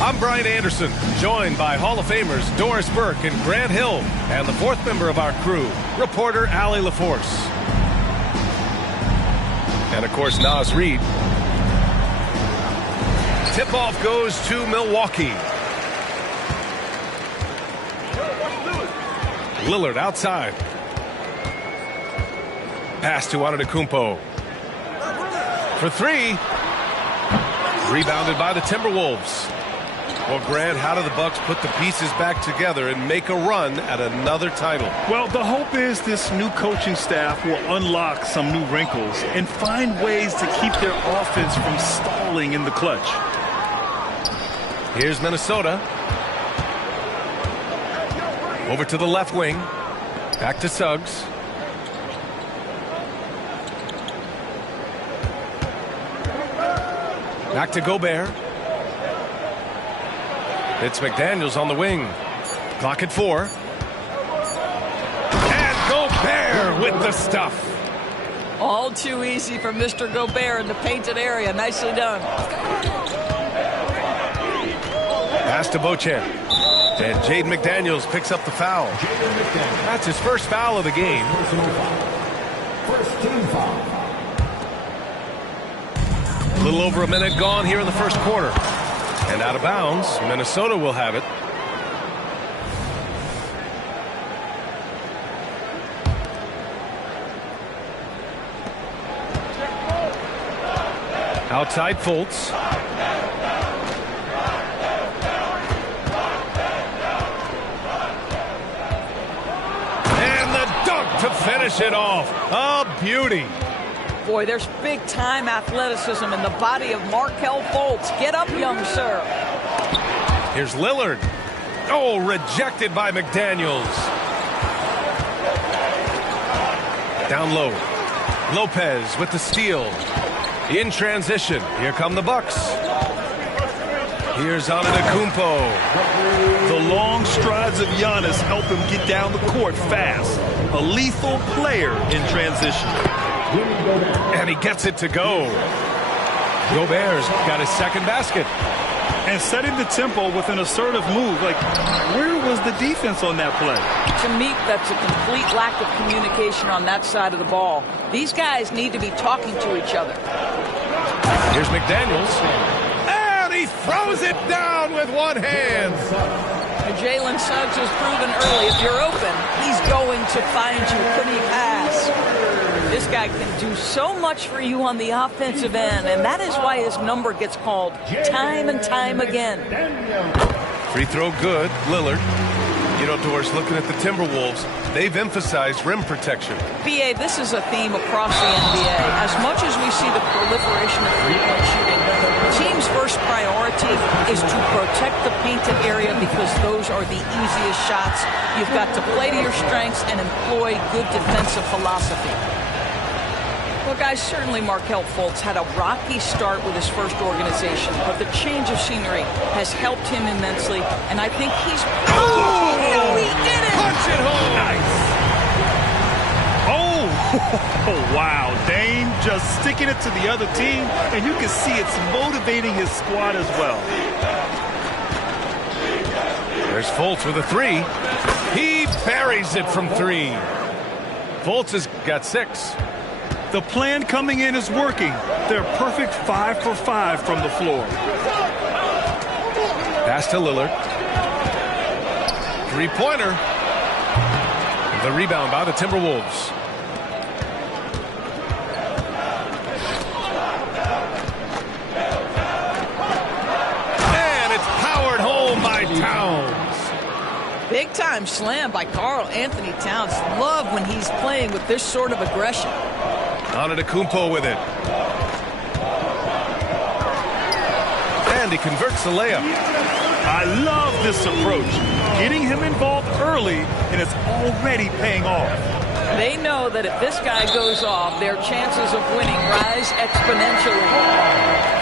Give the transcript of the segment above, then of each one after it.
I'm Brian Anderson, joined by Hall of Famers Doris Burke and Grant Hill, and the fourth member of our crew, reporter Allie LaForce. And of course, Naz Reid. Tip-off goes to Milwaukee. Lillard outside. Pass to Antetokounmpo. For three. Rebounded by the Timberwolves. Well, Grant, how do the Bucks put the pieces back together and make a run at another title? Well, the hope is this new coaching staff will unlock some new wrinkles and find ways to keep their offense from stalling in the clutch. Here's Minnesota. Over to the left wing. Back to Suggs. Back to Gobert. It's McDaniels on the wing. Clock at 4. And Gobert with the stuff. All too easy for Mr. Gobert in the painted area. Nicely done. Pass to Beauchamp. And Jaden McDaniels picks up the foul. That's his first foul of the game. First team foul. A little over a minute gone here in the first quarter. And out of bounds, Minnesota will have it. Outside Fultz. And the dunk to finish it off. A beauty. Boy, there's big-time athleticism in the body of Markelle Fultz. Get up, young sir. Here's Lillard. Oh, rejected by McDaniels. Down low. Lopez with the steal. In transition. Here come the Bucks. Here's Antetokounmpo. The long strides of Giannis help him get down the court fast. A lethal player in transition. And he gets it to go. Gobert's got his second basket. And setting the tempo with an assertive move. Like, where was the defense on that play? To me, that's a complete lack of communication on that side of the ball. These guys need to be talking to each other. Here's McDaniels. And he throws it down with one hand. Jalen Suggs has proven early, if you're open, he's going to find you. Couldn't he pass? This guy can do so much for you on the offensive end, and that is why his number gets called time and time again. Free throw good, Lillard. You know, Doris, looking at the Timberwolves, they've emphasized rim protection. B.A., this is a theme across the NBA. As much as we see the proliferation of three-point shooting, the team's first priority is to protect the painted area because those are the easiest shots. You've got to play to your strengths and employ good defensive philosophy. Well, guys, certainly Markelle Fultz had a rocky start with his first organization, but the change of scenery has helped him immensely, and I think he's... Oh, he did it! Punch it home! Nice. Oh, wow. Dame just sticking it to the other team, and you can see it's motivating his squad as well. There's Fultz with a three. He buries it from three. Fultz has got 6. The plan coming in is working. They're perfect 5 for 5 from the floor. Pass to Lillard. Three-pointer. The rebound by the Timberwolves. Big-time slam by Karl Anthony Towns. Love when he's playing with this sort of aggression. Antetokounmpo with it. And he converts the layup. I love this approach. Getting him involved early, and it's already paying off. They know that if this guy goes off, their chances of winning rise exponentially.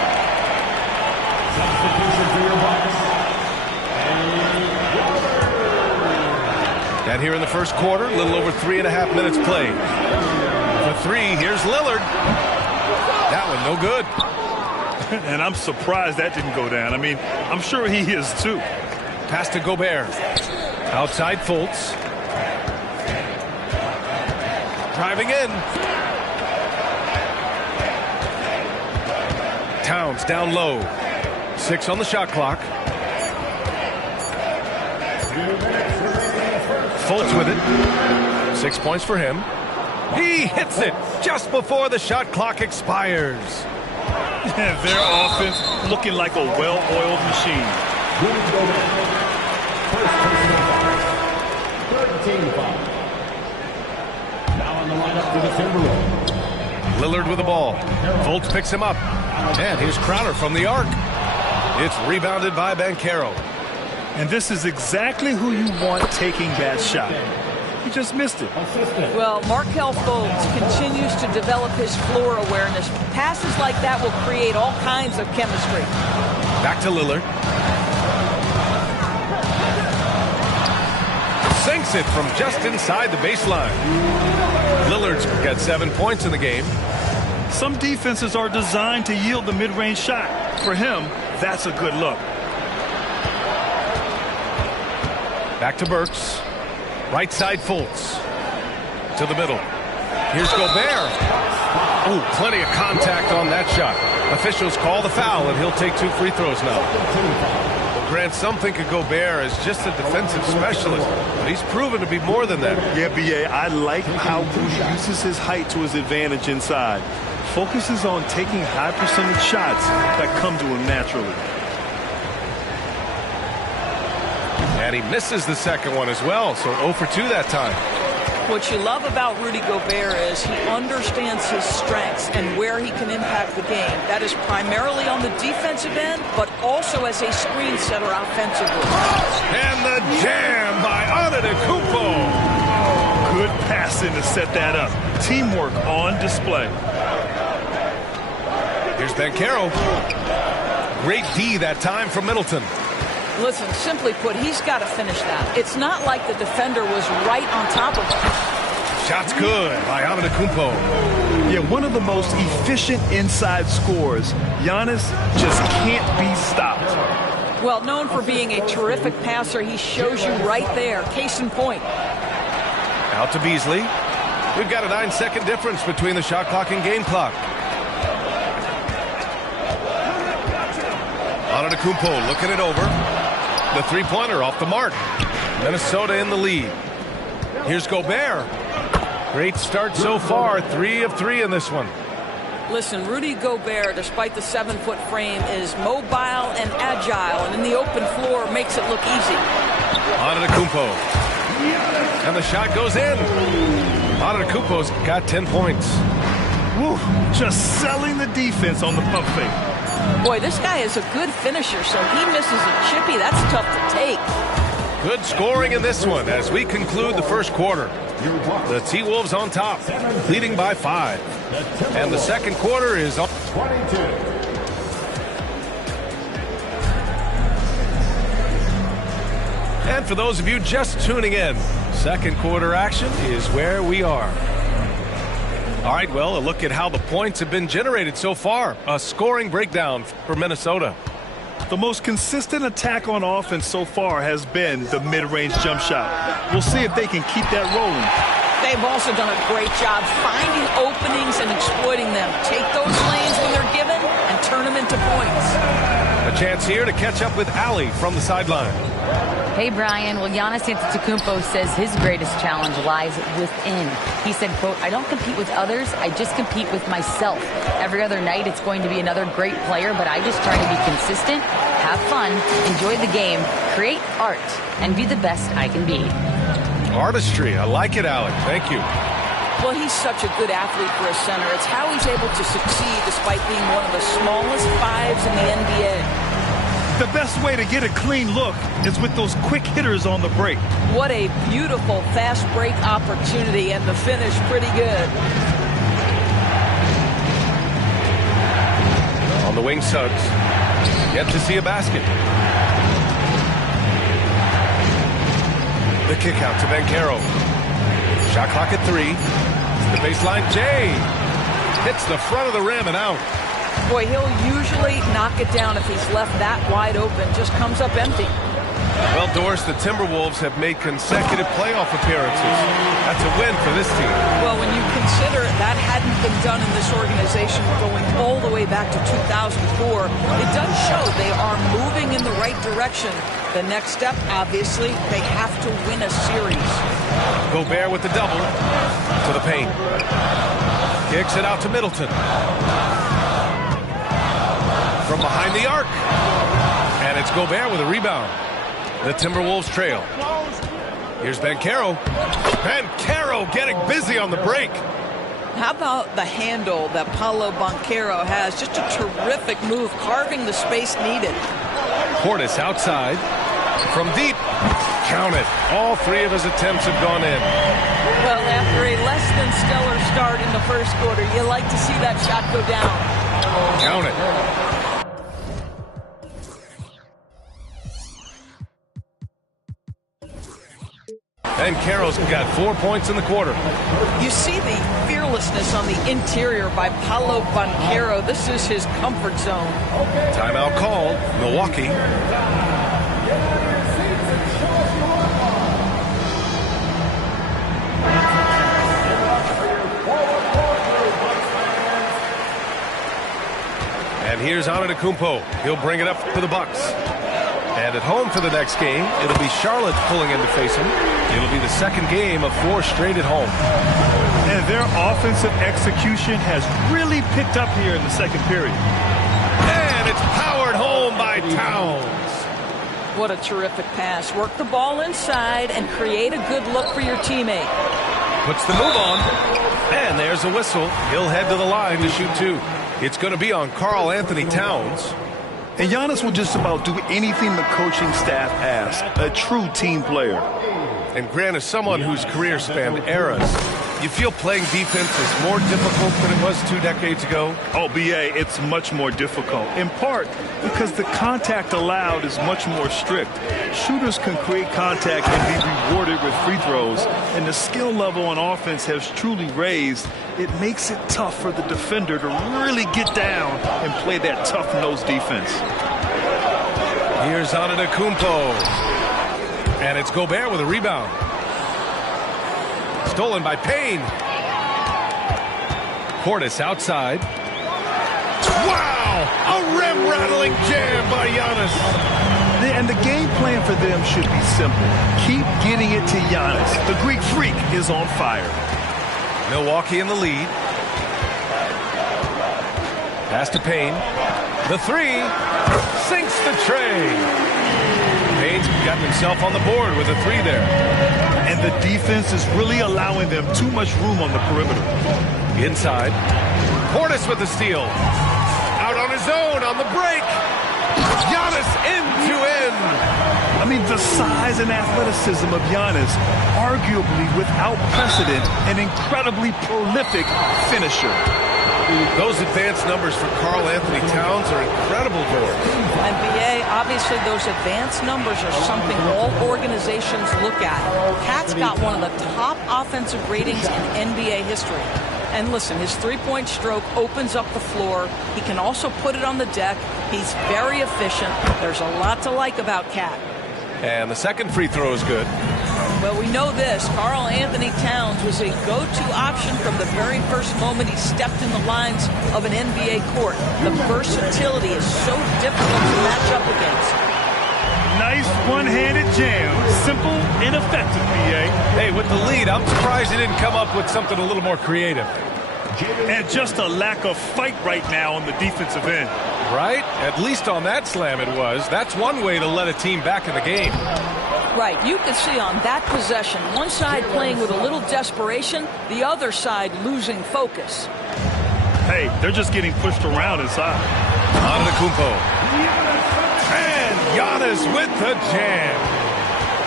And here in the first quarter, a little over 3.5 minutes played. For three, here's Lillard. That one no good. And I'm surprised that didn't go down. I mean, I'm sure he is too. Pass to Gobert. Outside Fultz. Driving in. Towns down low. 6 on the shot clock. Fultz with it. 6 points for him. He hits it just before the shot clock expires. Their offense looking like a well-oiled machine. 13 foul. Now in the lineup for the Timberwolves. Lillard with the ball. Fultz picks him up. And here's Crowder from the arc. It's rebounded by Banchero. And this is exactly who you want taking that shot. He just missed it. Well, Markelle Fultz continues to develop his floor awareness. Passes like that will create all kinds of chemistry. Back to Lillard. Sinks it from just inside the baseline. Lillard's got 7 points in the game. Some defenses are designed to yield the mid-range shot. For him, that's a good look. Back to Burks. Right side Fultz. To the middle. Here's Gobert. Ooh, plenty of contact on that shot. Officials call the foul, and he'll take 2 free throws now. Well, Grant, some think of Gobert as just a defensive specialist, but he's proven to be more than that. Yeah, B.A., I like how he uses his height to his advantage inside. Focuses on taking high percentage shots that come to him naturally. And he misses the second one as well, so 0 for 2 that time. What you love about Rudy Gobert is he understands his strengths and where he can impact the game. That is primarily on the defensive end, but also as a screen setter offensively. And the jam by Antetokounmpo. Good passing to set that up. Teamwork on display. Here's Banchero. Great D that time from Middleton. Listen, simply put, he's got to finish that. It's not like the defender was right on top of him. Shot's good by Antetokounmpo. Yeah, one of the most efficient inside scorers. Giannis just can't be stopped. Well, known for being a terrific passer, he shows you right there. Case in point. Out to Beasley. We've got a 9-second difference between the shot clock and game clock. Antetokounmpo looking it over. The three-pointer off the mark. Minnesota in the lead. Here's Gobert. Great start so far. 3 of 3 in this one. Listen, Rudy Gobert, despite the 7-foot frame, is mobile and agile, and in the open floor makes it look easy. Antetokounmpo. And the shot goes in. Antetokounmpo's got 10 points. Woo, just selling the defense on the pump fake. Boy, this guy is a good finisher, so he misses a chippy. That's tough to take. Good scoring in this one as we conclude the first quarter. The T-Wolves on top, leading by 5. And the second quarter is on. 22. And for those of you just tuning in, second quarter action is where we are. All right, well, a look at how the points have been generated so far. A scoring breakdown for Minnesota. The most consistent attack on offense so far has been the mid-range jump shot. We'll see if they can keep that rolling. They've also done a great job finding openings and exploiting them. Take those lanes when they're given and turn them into points. A Chance here to catch up with Allie from the sideline. Hey, Brian. Well, Giannis Antetokounmpo says his greatest challenge lies within. He said, quote, "I don't compete with others. I just compete with myself. Every other night it's going to be another great player, but I just try to be consistent, have fun, enjoy the game, create art, and be the best I can be." Artistry. I like it, Allie. Thank you. Well, he's such a good athlete for a center. It's how he's able to succeed despite being one of the smallest fives in the NBA. The best way to get a clean look is with those quick hitters on the break. What a beautiful fast break opportunity, and the finish pretty good. On the wing, Suggs. Yet to see a basket. The kick out to Banchero. Shot clock at 3. The baseline, Jay. Hits the front of the rim and out. Boy, he'll usually knock it down if he's left that wide open. Just comes up empty. Well, Doris, the Timberwolves have made consecutive playoff appearances. That's a win for this team. Well, when you consider that hadn't been done in this organization going all the way back to 2004, it does show they are moving in the right direction. The next step, obviously, they have to win a series. Gobert with the double to the paint. Kicks it out to Middleton. From behind the arc. And it's Gobert with a rebound. The Timberwolves trail. Here's Banchero. Banchero getting busy on the break. How about the handle that Paolo Banchero has? Just a terrific move, carving the space needed. Portis outside. From deep. Count it. All 3 of his attempts have gone in. Well, after a less than stellar start in the first quarter, you like to see that shot go down. Count it. And Banchero's got 4 points in the quarter. You see the fearlessness on the interior by Paolo Banchero. This is his comfort zone. Timeout called. Milwaukee. And here's Antetokounmpo. He'll bring it up for the Bucks. And at home for the next game, it'll be Charlotte pulling in to face him. It'll be the second game of 4 straight at home. And their offensive execution has really picked up here in the second period. And it's powered home by Towns. What a terrific pass. Work the ball inside and create a good look for your teammate. Puts the move on. And there's a whistle. He'll head to the line to shoot 2. It's going to be on Karl Anthony Towns. And Giannis will just about do anything the coaching staff asks. A true team player. And Grant, as someone whose career spanned eras, you feel playing defense is more difficult than it was 2 decades ago? Oh, B.A., it's much more difficult, in part because the contact allowed is much more strict. Shooters can create contact and be rewarded with free throws, and the skill level on offense has truly raised. It makes it tough for the defender to really get down and play that tough-nosed defense. Here's Antetokounmpo. And it's Gobert with a rebound. Stolen by Payne. Portis outside. Wow! A rim-rattling jam by Giannis. And the game plan for them should be simple. Keep getting it to Giannis. The Greek freak is on fire. Milwaukee in the lead. Pass to Payne. The 3 sinks the tray. Payne's gotten himself on the board with a 3 there. And the defense is really allowing them too much room on the perimeter. Inside. Portis with the steal. Out on his own on the break. Giannis end-to-end. I mean, the size and athleticism of Giannis, arguably without precedent, an incredibly prolific finisher. Those advanced numbers for Karl Anthony Towns are incredible, George. And B.A., obviously those advanced numbers are something all organizations look at. Cat's got one of the top offensive ratings in NBA history. And listen, his three-point stroke opens up the floor. He can also put it on the deck. He's very efficient. There's a lot to like about Cat. And the second free throw is good. Well, we know this. Karl Anthony Towns was a go-to option from the very first moment he stepped in the lines of an NBA court. The versatility is so difficult to match up against. Nice one-handed jam. Simple and effective, BA. Hey, with the lead, I'm surprised he didn't come up with something a little more creative. And just a lack of fight right now on the defensive end. Right? At least on that slam it was. That's one way to let a team back in the game. Right. You can see on that possession, one side playing with a little desperation, the other side losing focus. Hey, they're just getting pushed around inside. Antetokounmpo. And Giannis with the jam.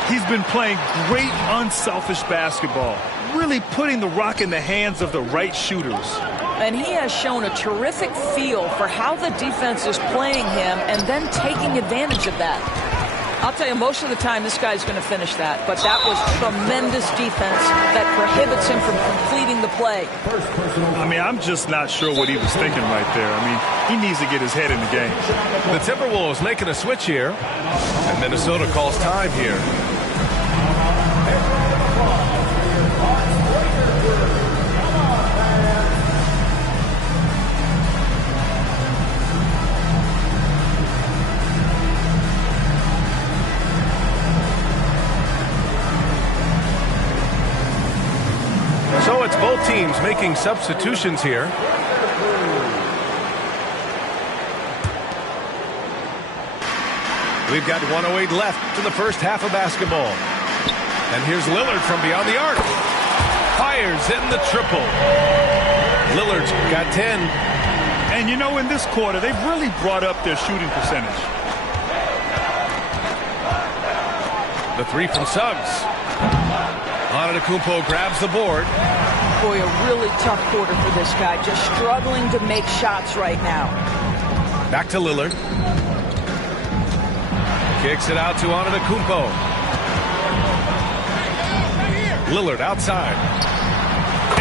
He's been playing great unselfish basketball, really putting the rock in the hands of the right shooters. And he has shown a terrific feel for how the defense is playing him and then taking advantage of that. I'll tell you, most of the time this guy's going to finish that, but that was tremendous defense that prohibits him from completing the play. I mean, I'm just not sure what he was thinking right there. I mean, he needs to get his head in the game. The Timberwolves making a switch here, and Minnesota calls time here. So it's both teams making substitutions here. We've got 1:08 left in the first half of basketball. And here's Lillard from beyond the arc. Fires in the triple. Lillard's got 10. And you know, in this quarter, they've really brought up their shooting percentage. The three from Suggs. Antetokounmpo grabs the board. Boy, a really tough quarter for this guy. Just struggling to make shots right now. Back to Lillard. Kicks it out to Antetokounmpo. Lillard outside.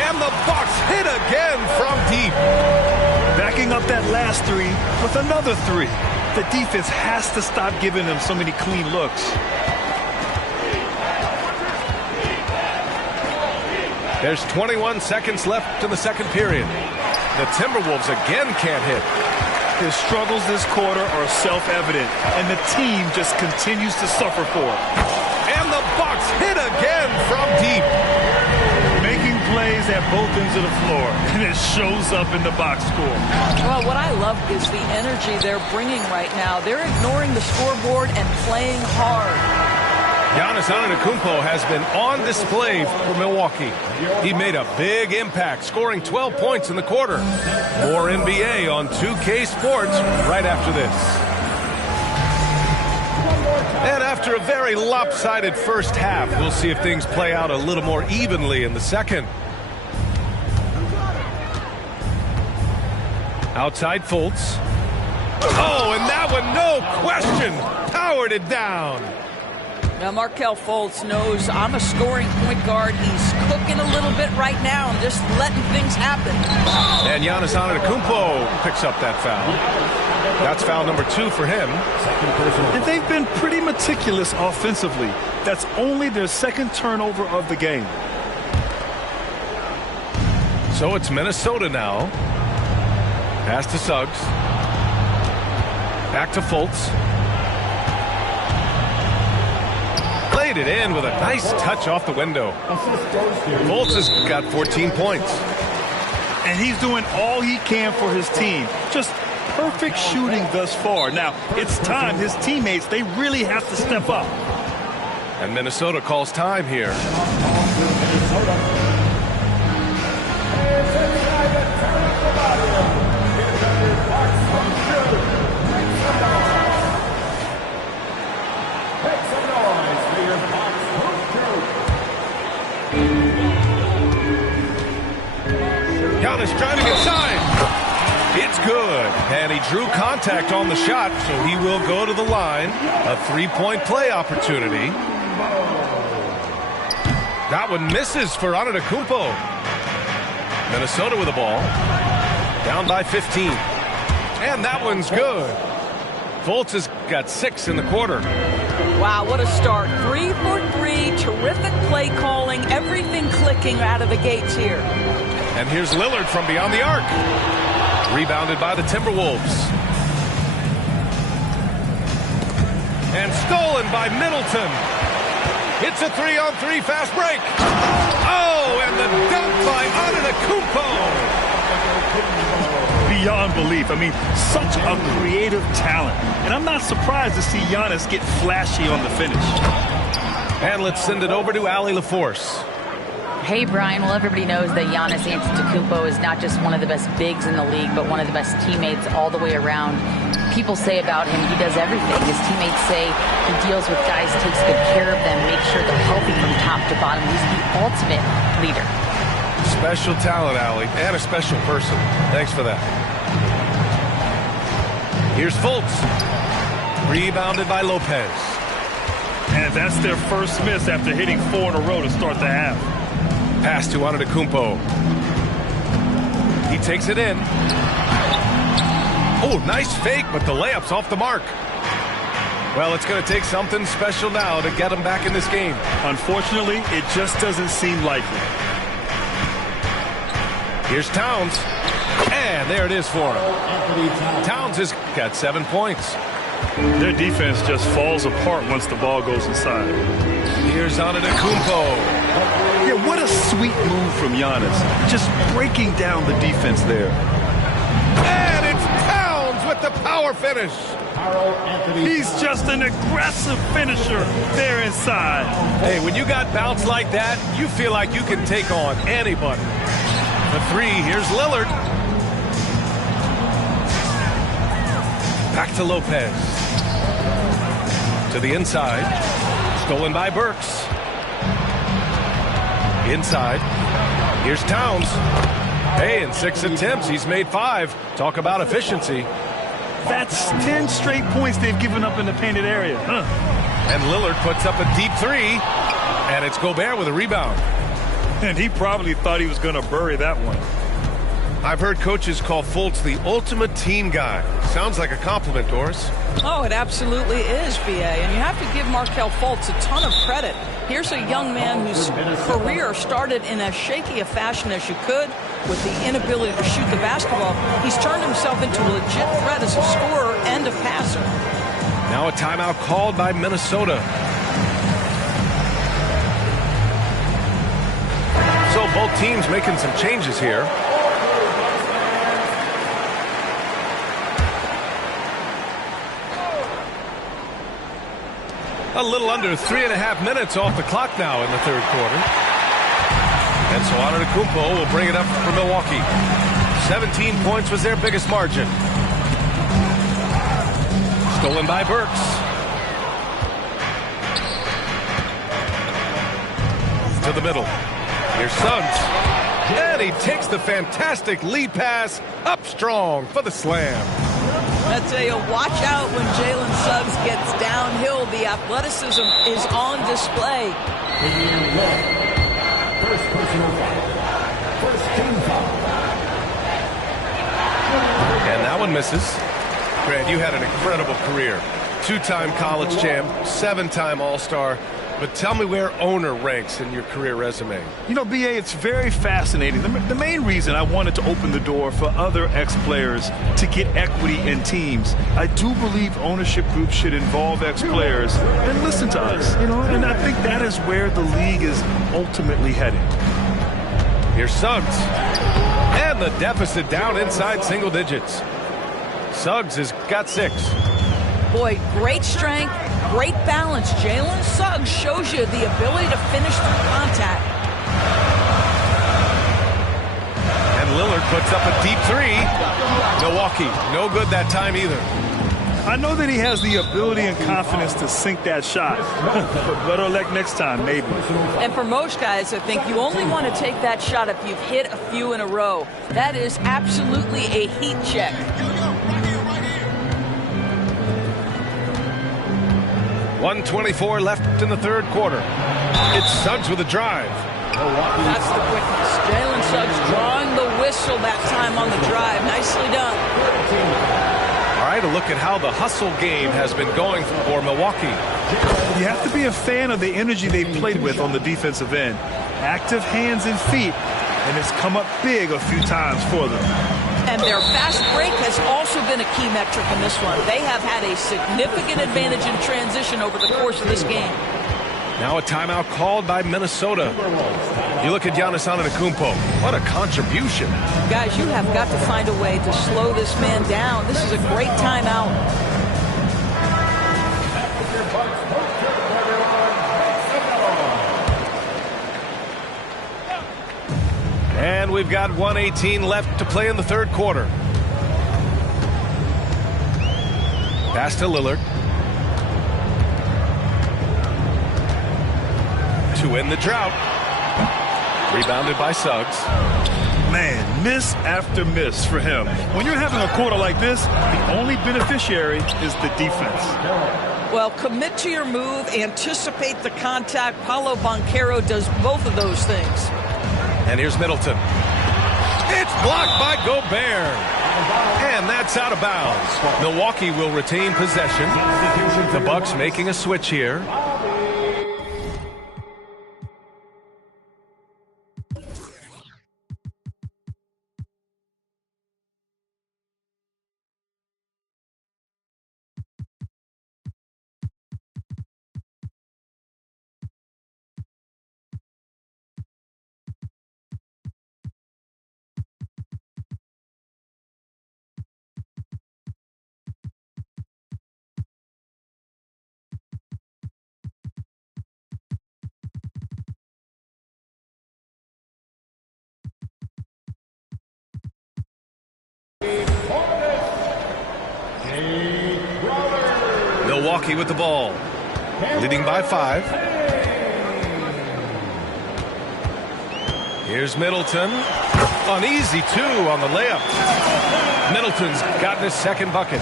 And the Bucks hit again from deep. Backing up that last three with another three. The defense has to stop giving them so many clean looks. There's 21 seconds left in the second period. The Timberwolves again can't hit. His struggles this quarter are self-evident, and the team just continues to suffer for it. And the Bucks hit again from deep. Making plays at both ends of the floor, and it shows up in the box score. Well, what I love is the energy they're bringing right now. They're ignoring the scoreboard and playing hard. Giannis Antetokounmpo has been on display for Milwaukee. He made a big impact, scoring 12 points in the quarter. More NBA on 2K Sports right after this. And after a very lopsided first half, we'll see if things play out a little more evenly in the second. Outside Fultz. Oh, and that one, no question, powered it down. Now, Markelle Fultz knows I'm a scoring point guard. He's cooking a little bit right now and just letting things happen. And Giannis Antetokounmpo picks up that foul. That's foul number 2 for him. And they've been pretty meticulous offensively. That's only their second turnover of the game. So it's Minnesota now. Pass to Suggs. Back to Fultz. Played it in with a nice touch off the window. Fultz has got 14 points. And he's doing all he can for his team. Just perfect shooting thus far. Now, it's time. His teammates, they really have to step up. And Minnesota calls time here. Giannis driving inside. It's good. And he drew contact on the shot, so he will go to the line. A three-point play opportunity. That one misses for Antetokounmpo. Minnesota with the ball. Down by 15. And that one's good. Fultz has got 6 in the quarter. Wow, what a start. 3 for 3 energy, terrific play calling, everything clicking out of the gates here. And here's Lillard from beyond the arc. Rebounded by the Timberwolves. And stolen by Middleton. It's a 3-on-3 fast break. Oh, and the dunk by Antetokounmpo. Beyond belief. I mean, such a creative talent. And I'm not surprised to see Giannis get flashy on the finish. And let's send it over to Allie LaForce. Hey, Brian. Well, everybody knows that Giannis Antetokounmpo is not just one of the best bigs in the league, but one of the best teammates all the way around. People say about him, he does everything. His teammates say he deals with guys, takes good care of them, makes sure they're healthy from top to bottom. He's the ultimate leader. Special talent, Allie, and a special person. Thanks for that. Here's Fultz. Rebounded by Lopez. And that's their first miss after hitting 4 in a row to start the half. Pass to Antetokounmpo. He takes it in. Oh, nice fake, but the layup's off the mark. Well, it's going to take something special now to get him back in this game. Unfortunately, it just doesn't seem likely. Here's Towns. And there it is for him. Towns has got 7 points. Their defense just falls apart once the ball goes inside. Here's Antetokounmpo. Yeah, what a sweet move from Giannis. Just breaking down the defense there. And it's Towns with the power finish. He's just an aggressive finisher there inside. Hey, when you got bounce like that, you feel like you can take on anybody. The 3, here's Lillard. Back to Lopez. To the inside. Stolen by Burks. Inside. Here's Towns. Hey, in 6 attempts, he's made 5. Talk about efficiency. That's 10 straight points they've given up in the painted area. And Lillard puts up a deep 3. And it's Gobert with a rebound. And he probably thought he was going to bury that one. I've heard coaches call Fultz the ultimate team guy. Sounds like a compliment, Doris. Oh, it absolutely is, B.A. And you have to give Markelle Fultz a ton of credit. Here's a young man whose career started in as shaky a fashion as you could with the inability to shoot the basketball. He's turned himself into a legit threat as a scorer and a passer. Now a timeout called by Minnesota. So both teams making some changes here. A little under 3.5 minutes off the clock now in the third quarter. And so Antetokounmpo will bring it up for Milwaukee. 17 points was their biggest margin. Stolen by Burks. To the middle. Here's Suggs. And he takes the fantastic lead pass up strong for the slam. I tell you, watch out when Jalen Suggs gets downhill. The athleticism is on display. First personal foul. First team foul. And that one misses. Grant, you had an incredible career. 2-time college champ, 7-time All-Star. But tell me where owner ranks in your career resume. You know, B.A., it's very fascinating. The main reason I wanted to open the door for other ex-players to get equity in teams, I do believe ownership groups should involve ex-players and listen to us, you know, and I think that is where the league is ultimately heading. Here's Suggs. And the deficit down inside single digits. Suggs has got 6. Boy, great strength, great balance. Jalen Suggs shows you the ability to finish through contact. And Lillard puts up a deep 3. Milwaukee, no good that time either. I know that he has the ability and confidence to sink that shot. But better luck next time, maybe. And for most guys, I think you only want to take that shot if you've hit a few in a row. That is absolutely a heat check. 1:24 left in the third quarter. It's Suggs with a drive. That's the quickness. Jalen Suggs drawing the whistle that time on the drive. Nicely done. All right, a look at how the hustle game has been going for Milwaukee. You have to be a fan of the energy they've played with on the defensive end. Active hands and feet, and it's come up big a few times for them. And their fast break has also been a key metric in this one. They have had a significant advantage in transition over the course of this game. Now a timeout called by Minnesota. You look at Giannis Antetokounmpo. What a contribution. Guys, you have got to find a way to slow this man down. This is a great timeout. And we've got 1:18 left to play in the third quarter. Pass to Lillard. To end the drought. Rebounded by Suggs. Man, miss after miss for him. When you're having a quarter like this, the only beneficiary is the defense. Well, commit to your move, anticipate the contact. Paolo Banchero does both of those things. And here's Middleton. It's blocked by Gobert. And that's out of bounds. Milwaukee will retain possession. The Bucks making a switch here. Milwaukee with the ball, leading by 5. Here's Middleton. An easy 2 on the layup. Middleton's gotten his second bucket.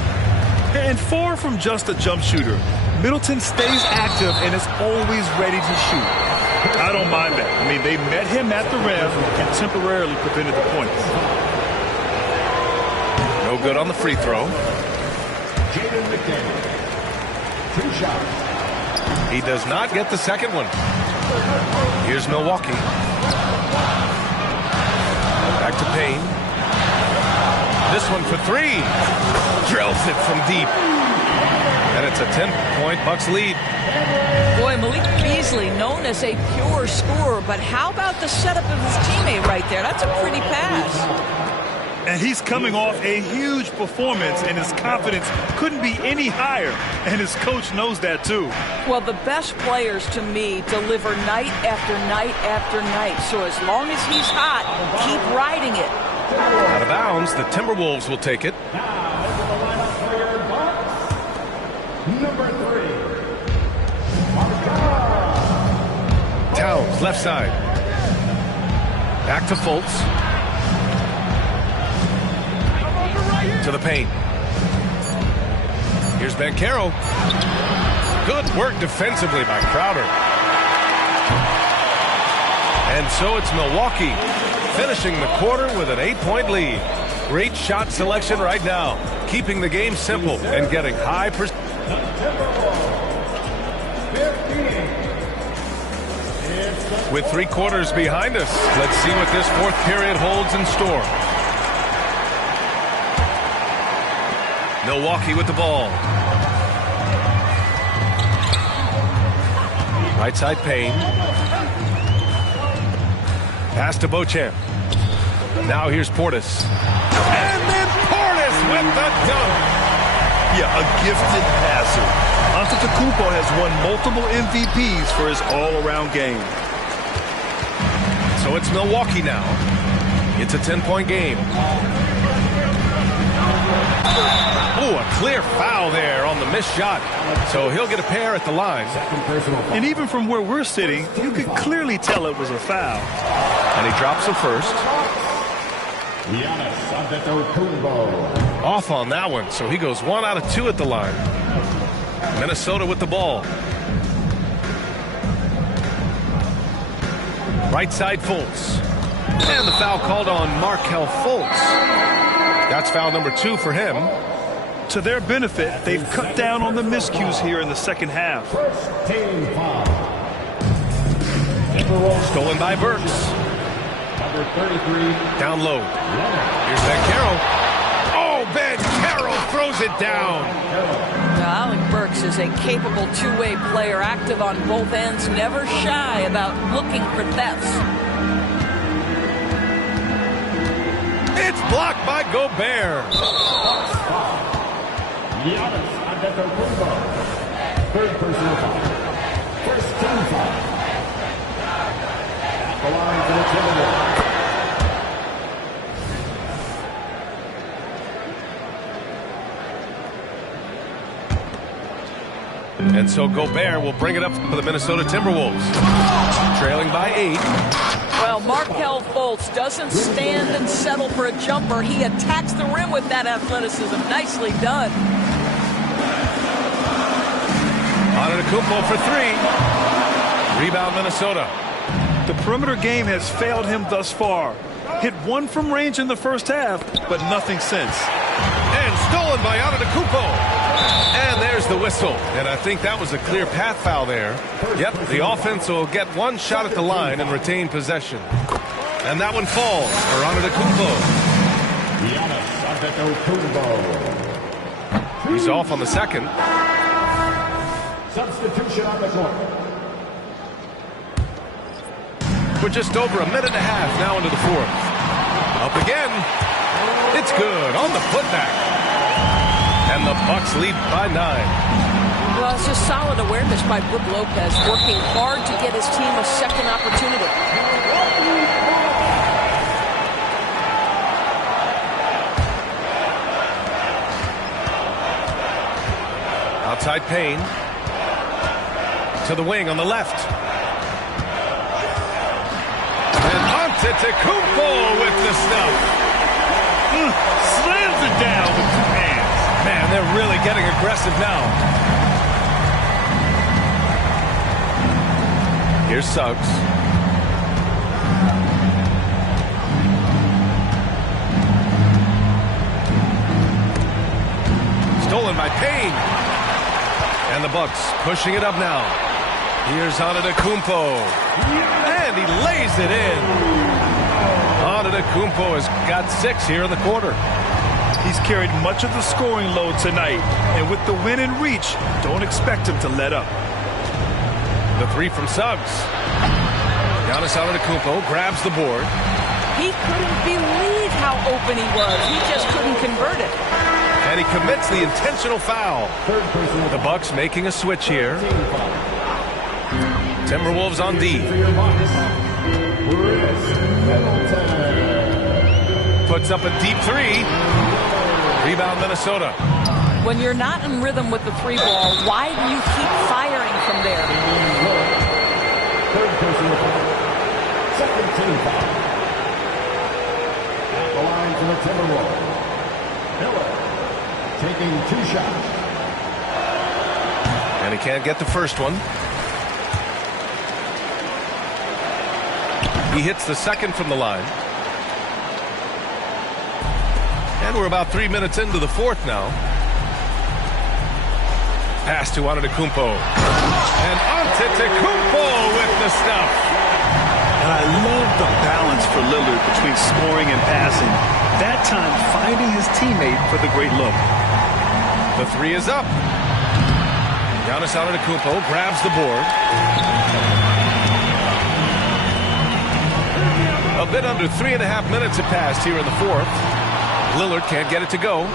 And far from just a jump shooter, Middleton stays active and is always ready to shoot. I don't mind that. I mean, they met him at the rim and temporarily prevented the points. No good on the free throw. He does not get the second one. Here's Milwaukee. Back to Payne. This one for 3. Drills it from deep. And it's a 10-point Bucks lead. Boy, Malik Beasley, known as a pure scorer, but how about the setup of his teammate right there? That's a pretty pass. And he's coming off a huge performance, and his confidence couldn't be any higher. And his coach knows that, too. Well, the best players, to me, deliver night after night after night. So as long as he's hot, keep riding it. Out of bounds, the Timberwolves will take it. Number 3. Towns, left side. Back to Fultz. To the paint. Here's Banchero. Good work defensively by Crowder. And so it's Milwaukee finishing the quarter with an 8-point lead. Great shot selection right now, keeping the game simple and getting high percentage. With 3 quarters behind us, let's see what this fourth period holds in store. Milwaukee with the ball. Right side Payne. Pass to Beauchamp. Now here's Portis. And then Portis with the dunk. Yeah, a gifted passer. Antetokounmpo has won multiple MVPs for his all-around game. So it's Milwaukee now. It's a 10-point game. Oh, a clear foul there on the missed shot. So he'll get a pair at the line. And even from where we're sitting, you could clearly tell it was a foul. And he drops the first. Off on that one, so he goes 1 out of 2 at the line. Minnesota with the ball. Right side Fultz. And the foul called on Markelle Fultz. That's foul number 2 for him. To their benefit, they've cut down on the miscues here in the second half. First team foul. Stolen by Burks. Number 33. Down low. Here's Banchero. Oh, Banchero throws it down. Alec Burks is a capable two-way player, active on both ends, never shy about looking for thefts. It's blocked by Gobert. Giannis Antetokounmpo. Third personal foul. First team foul. At the line for the Timberwolves. And so Gobert will bring it up for the Minnesota Timberwolves. Trailing by 8. Well, Markelle Fultz doesn't stand and settle for a jumper. He attacks the rim with that athleticism. Nicely done. Antetokounmpo for 3. Rebound Minnesota. The perimeter game has failed him thus far. Hit one from range in the first half, but nothing since. And stolen by Antetokounmpo. And there's the whistle. And I think that was a clear path foul there. Yep, the offense will get one shot at the line and retain possession. And that one falls for Antetokounmpo. Giannis Antetokounmpo. He's off on the second. Substitution on the court. We're just over a minute and a half now into the fourth. Up again. It's good on the putback. And the Bucks lead by 9. Well, it's just solid awareness by Brook Lopez, working hard to get his team a second opportunity. Outside Payne. To the wing on the left. And Antetokounmpo with the stuff. Slams it down with 2 hands. Man, they're really getting aggressive now. Here's Suggs. Stolen by Payne. And the Bucks pushing it up now. Here's Antetokounmpo. And he lays it in. Antetokounmpo has got 6 here in the quarter. He's carried much of the scoring load tonight, and with the win in reach, don't expect him to let up. The 3 from Suggs. Giannis Antetokounmpo grabs the board. He couldn't believe how open he was. He just couldn't convert it. And he commits the intentional foul. The Bucks making a switch here. Timberwolves on D. Puts up a deep 3. Rebound Minnesota. When you're not in rhythm with the 3-ball, why do you keep firing from there? Third personal foul. Second team foul. At the line for the Timberwolves. Miller taking 2 shots. And he can't get the first one. He hits the second from the line. And we're about 3 minutes into the fourth now. Pass to Antetokounmpo. And Antetokounmpo with the stuff. And I love the balance for Lillard between scoring and passing. That time finding his teammate for the great look. The 3 is up. Giannis Antetokounmpo grabs the board. A bit under 3.5 minutes have passed here in the fourth. Lillard can't get it to go.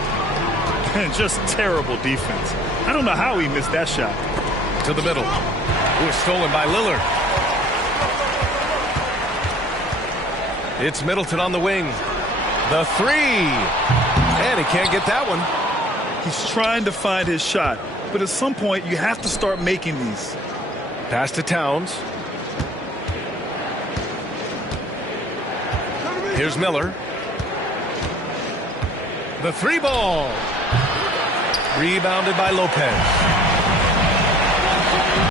And just terrible defense. I don't know how he missed that shot. To the middle. It was stolen by Lillard. It's Middleton on the wing. The 3. And he can't get that one. He's trying to find his shot. But at some point, you have to start making these. Pass to Towns. Here's Miller. The 3-ball. Rebounded by Lopez.